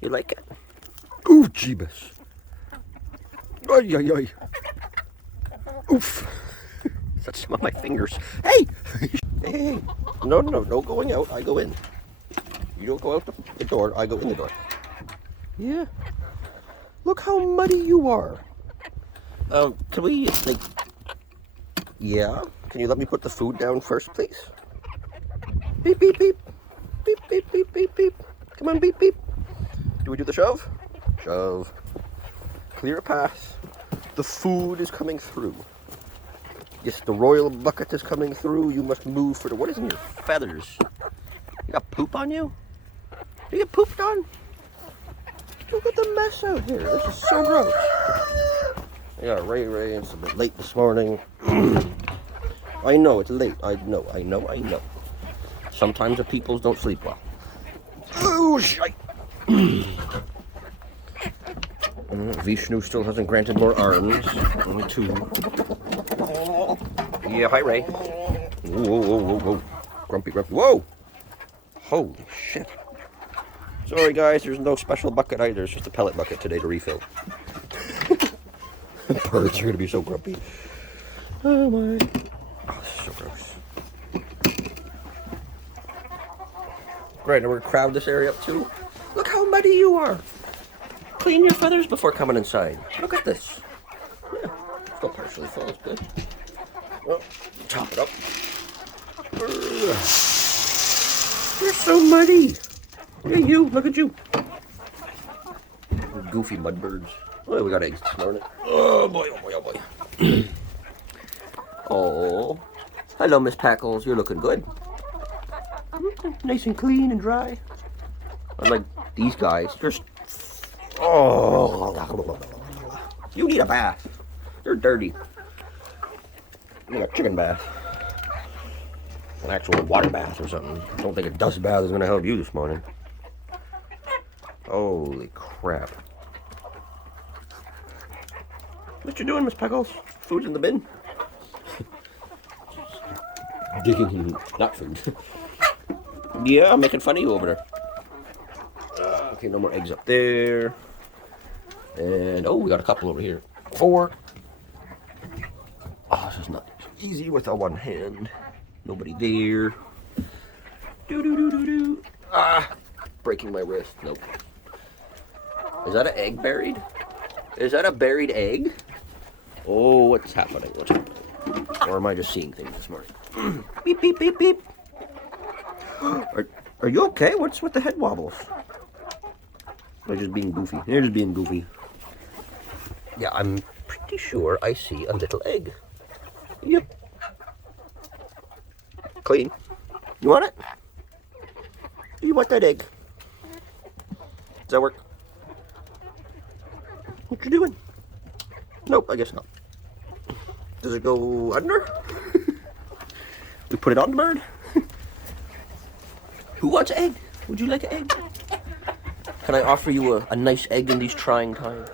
You like it? Ooh, jeebus. Ay, ay, ay. Oof. That's some of my fingers. Hey! Hey! No, no, no going out. I go in. You don't go out the door. I go in the door. Yeah. Look how muddy you are. Can we, like... Yeah? Can you let me put the food down first, please? Beep, beep, beep. Beep, beep, beep, beep, beep. Come on, beep, beep. Do we do the shove? Shove. Clear a path. The food is coming through. Yes, the royal bucket is coming through. You must move for the... What is in your feathers? You got poop on you? You get pooped on? Look at the mess out here. This is so gross. I got Ray. It's a bit late this morning. I know, it's late. I know. Sometimes the peoples don't sleep well. Oh, shite. Vishnu still hasn't granted more arms. Only 2. Yeah, hi, Ray. Whoa. Grumpy. Whoa! Holy shit. Sorry, guys, there's no special bucket either. It's just a pellet bucket today to refill. Birds are going to be so grumpy. Oh, my. Oh, this is so gross. Great, now we're going to crowd this area up, too. Look how muddy you are. Clean your feathers before coming inside. Look at this. Yeah, still partially full. It's good. Well, top it up. You're so muddy. Yeah, you. Look at you. Goofy mudbirds. Oh, we got eggs this morning. Oh boy. Oh. Hello, Miss Packles. You're looking good. Nice and clean and dry. Unlike these guys. Just... Oh. You need a bath. You're dirty. You need a chicken bath. An actual water bath or something. Don't think a dust bath is going to help you this morning. Holy crap. What you doing, Miss Pickles? Food in the bin? Digging, not food. Yeah, I'm making fun of you over there. Okay, no more eggs up there. And, oh, we got a couple over here. 4. Oh, this is not easy with a one hand. Nobody there. Do. Ah, breaking my wrist. Nope. Is that an egg buried? Is that a buried egg? Oh, what's happening? Or am I just seeing things this morning? Beep, beep, beep, beep. Are you okay? What's with the head wobbles? Am I just being goofy? You're just being goofy. Yeah, I'm pretty sure I see a little egg. Yep. Clean. You want it? Do you want that egg? Does that work? What you doing? Nope, I guess not. Does it go under? We put it on the bird? Who wants an egg? Would you like an egg? Can I offer you a nice egg in these trying times?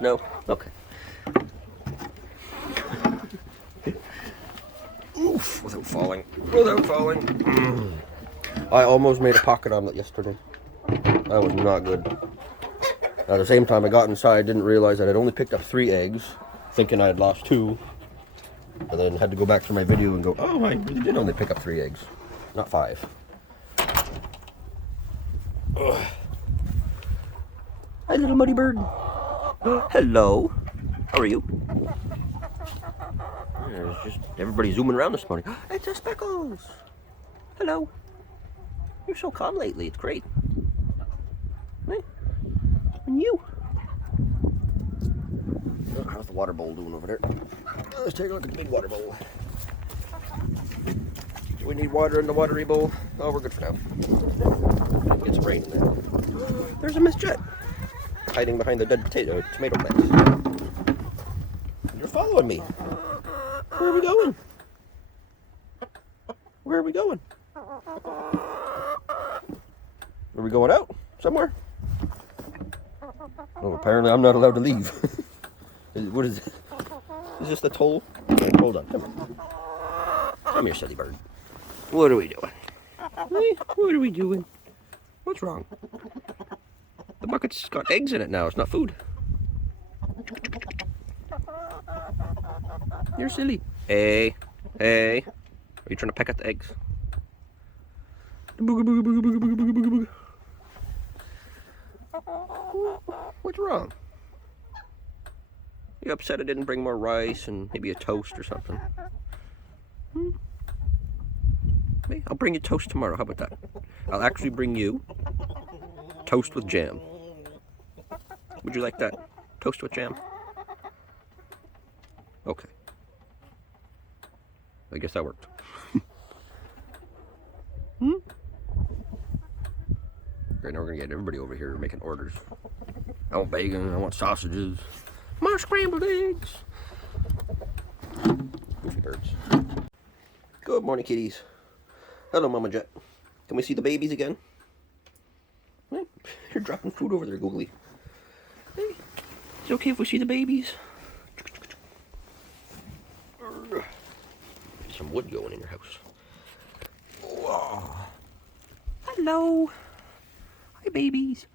No? Okay. Oof, without falling. I almost made a pocket omelet yesterday. That was not good. At the same time, I got inside, didn't realize that I'd only picked up 3 eggs, thinking I had lost 2. And then had to go back to my video and go, oh, I really did only pick up 3 eggs. Not 5. Ugh. Hi, little muddy bird. Hello. How are you? There's just everybody zooming around this morning. It's a Speckles. Hello. You're so calm lately. It's great. Hey. And you? How's the water bowl doing over there? Let's take a look at the big water bowl. Do we need water in the watery bowl? Oh, we're good for now. Get some rain in there. There's a Miss Jet hiding behind the dead tomato plants. You're following me. Where are we going? Where are we going? Are we going out somewhere? Oh, apparently I'm not allowed to leave. What is it? Is this the toll? Hold on, come on. Come here, silly bird. What are we doing? What are we doing? What's wrong? The bucket's got eggs in it now. It's not food. You're silly. Hey. Hey. Are you trying to peck at the eggs? Booga, booga, booga, booga, booga, booga, booga. What's wrong? You upset I didn't bring more rice and maybe a toast or something? Hey, I'll bring you toast tomorrow. How about that? I'll actually bring you toast with jam. Would you like that? Toast with jam? Okay. I guess that worked. Right now we're gonna get everybody over here making orders. I want bacon, I want sausages, more scrambled eggs. Goofy birds. Good morning, kitties. Hello, Mama Jet. Can we see the babies again? Hey, you're dropping food over there, Googly. Hey, is it okay if we see the babies? Some wood going in your house. Whoa. Hello. Hi, babies.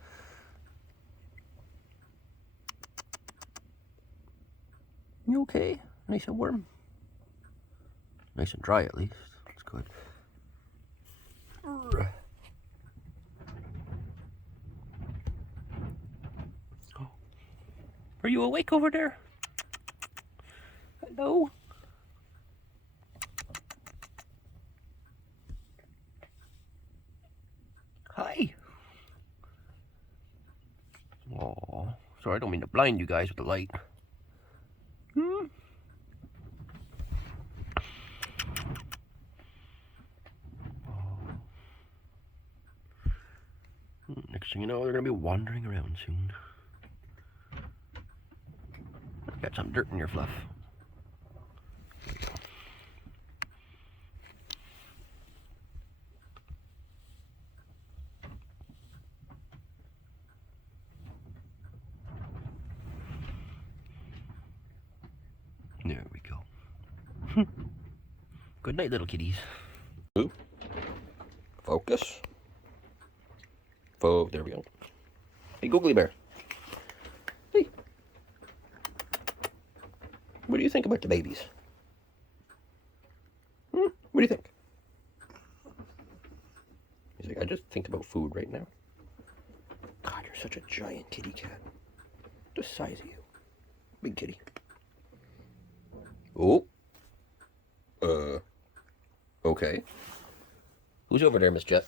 You okay? Nice and warm. Nice and dry, at least. That's good. Are you awake over there? Hello? Hi. Oh, sorry, I don't mean to blind you guys with the light. Next thing you know, they're gonna be wandering around soon. Got some dirt in your fluff. There we go. Good night, little kitties. Ooh. Focus. There we go. Hey, Googly Bear. Hey. What do you think about the babies? What do you think? He's like, I just think about food right now. God, you're such a giant kitty cat. The size of you. Big kitty. Oh. Okay. Who's over there, Miss Jet?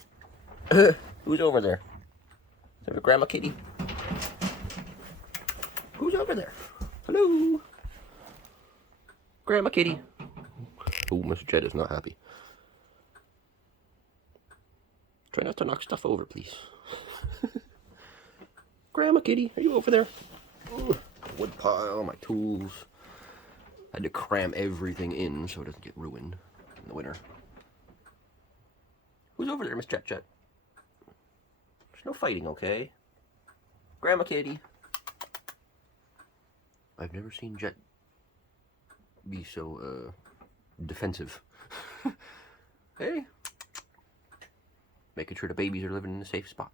Who's over there? Is there a grandma kitty? Who's over there? Hello? Grandma kitty. Oh, Miss Jet is not happy. Try not to knock stuff over, please. Grandma kitty, are you over there? Ooh, wood pile, my tools. I had to cram everything in so it doesn't get ruined in the winter. Who's over there, Miss Jet Jet? There's no fighting, okay? Grandma kitty. I've never seen Jet be so, defensive. Hey. Making sure the babies are living in a safe spot.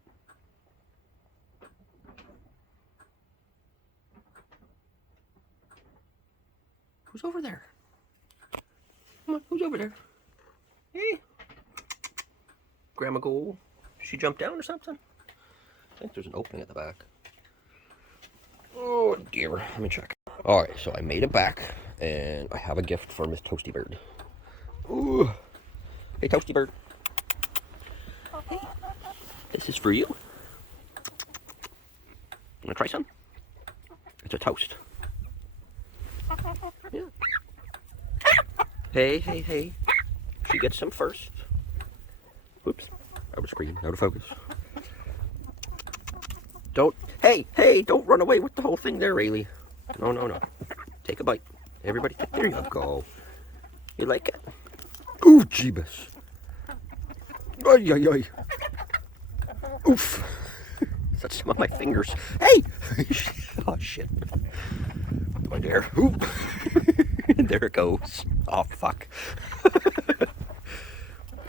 Who's over there? Come on, who's over there? Hey. Grandma Goal. Did she jump down or something? I think there's an opening at the back. Oh dear, let me check. Alright, so I made it back, and I have a gift for Miss Toasty-bird. Ooh. Hey, Toasty-bird. Hey. This is for you. Wanna try some? It's a toast. Yeah. Hey, hey, hey. She gets some first. Whoops. Out of screen, out of focus. Don't, hey, don't run away with the whole thing there, Rayleigh. No, no, no. Take a bite. Everybody, there you go. You like it? Ooh, jeebus. Ay, ay, ay. Oof. That's some of my fingers. Hey! Oh, shit. Do I dare? Oop. There it goes. Oh, fuck.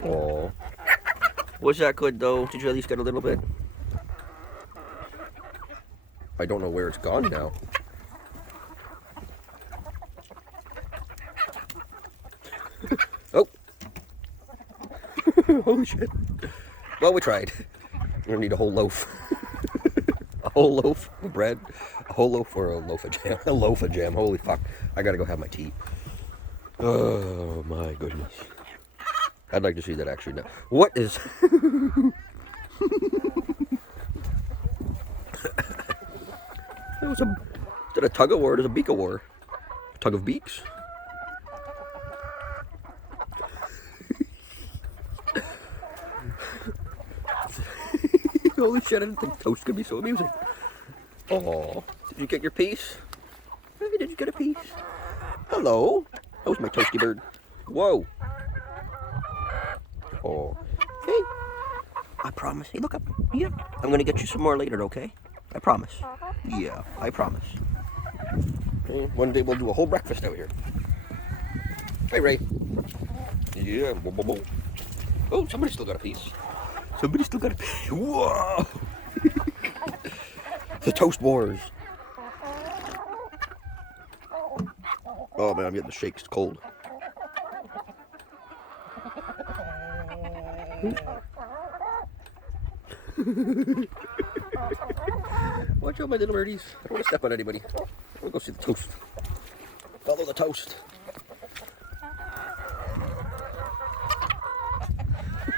Oh. Was that good though? Did you at least get a little bit? I don't know where it's gone now. Oh! Holy shit. Well, we tried. We're gonna need a whole loaf. A whole loaf of bread. A whole loaf or a loaf of jam. A loaf of jam. Holy fuck. I gotta go have my tea. Oh my goodness. I'd like to see that actually now. What is... It was a... Is it a tug of war? It is a beak of war. Tug of beaks? Holy shit, I didn't think toast could be so amusing. Oh, did you get your piece? Hey, did you get a piece? Hello. That was my Toasty-bird. Whoa. Oh. Hey. I promise. Hey, look up. Yeah. I'm going to get you some more later, okay? I promise. Yeah, I promise. Okay. One day we'll do a whole breakfast out here. Hey, Ray. Yeah. Oh, somebody still got a piece. Somebody still got a piece. Whoa. The Toast Wars. Oh, man, I'm getting the shakes. It's cold. Watch out, my little birdies. I don't want to step on anybody. I want to go see the toast. Follow the toast.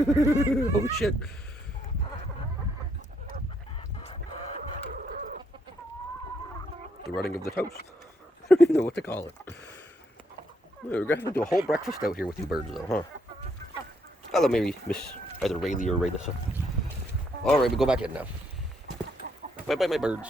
Oh, shit. The running of the toast. I don't even know what to call it. We're going to have to do a whole breakfast out here with you birds, though, huh? Hello, maybe Miss either Rayleigh or Raylissa. Alright, we go back in now. Bye-bye, my birds.